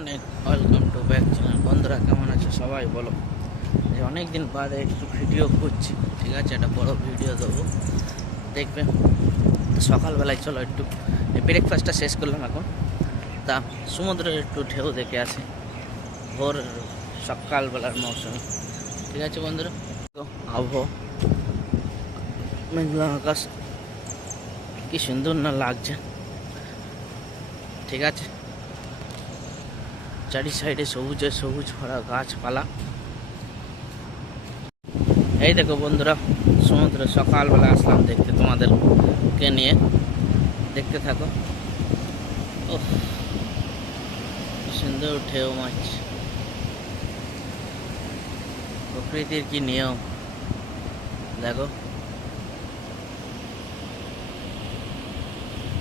অনেক welcome to back channel. বন্ধুরা কেমন আছে সবাই বলো। যে অনেক দিন বাদে একটু ভিডিও করছি, ঠিক আছে, একটা বড় ভিডিও দেবো, দেখবে। তো সকালবেলায় চলো একটু ব্রেকফাস্টটা শেষ করলাম এখন, তা সমুদ্রের একটু ঢেউ দেখে আছে ভোর সকালবেলার মৌসুমে, ঠিক আছে বন্ধুরা। তো আবহাওয়া মেঘলা আকাশ, কি সুন্দর না লাগছে, ঠিক আছে। চারি সাইডে সবুজে সবুজ ভরা গাছপালা। এই দেখো বন্ধুরা, সমুদ্রে সকালবেলা আসলাম দেখতে, তোমাদেরকে নিয়ে, দেখতে থাকো। ও সুন্দর ঢেউ মাছ, প্রকৃতির কি নিয়ম দেখো,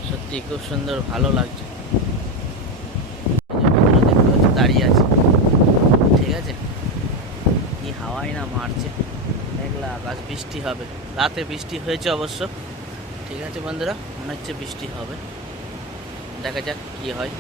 সত্যি খুব সুন্দর, ভালো লাগছে। দেখতে পাচ্ছি দাঁড়িয়ে আছে, ঠিক আছে, কি হাওয়াই না মারছে, মেঘলা আকাশ, বৃষ্টি হবে। রাতে বৃষ্টি হয়েছে অবশ্য, ঠিক আছে বন্ধুরা, মনে হচ্ছে বৃষ্টি হবে, দেখা যাক কি হয়।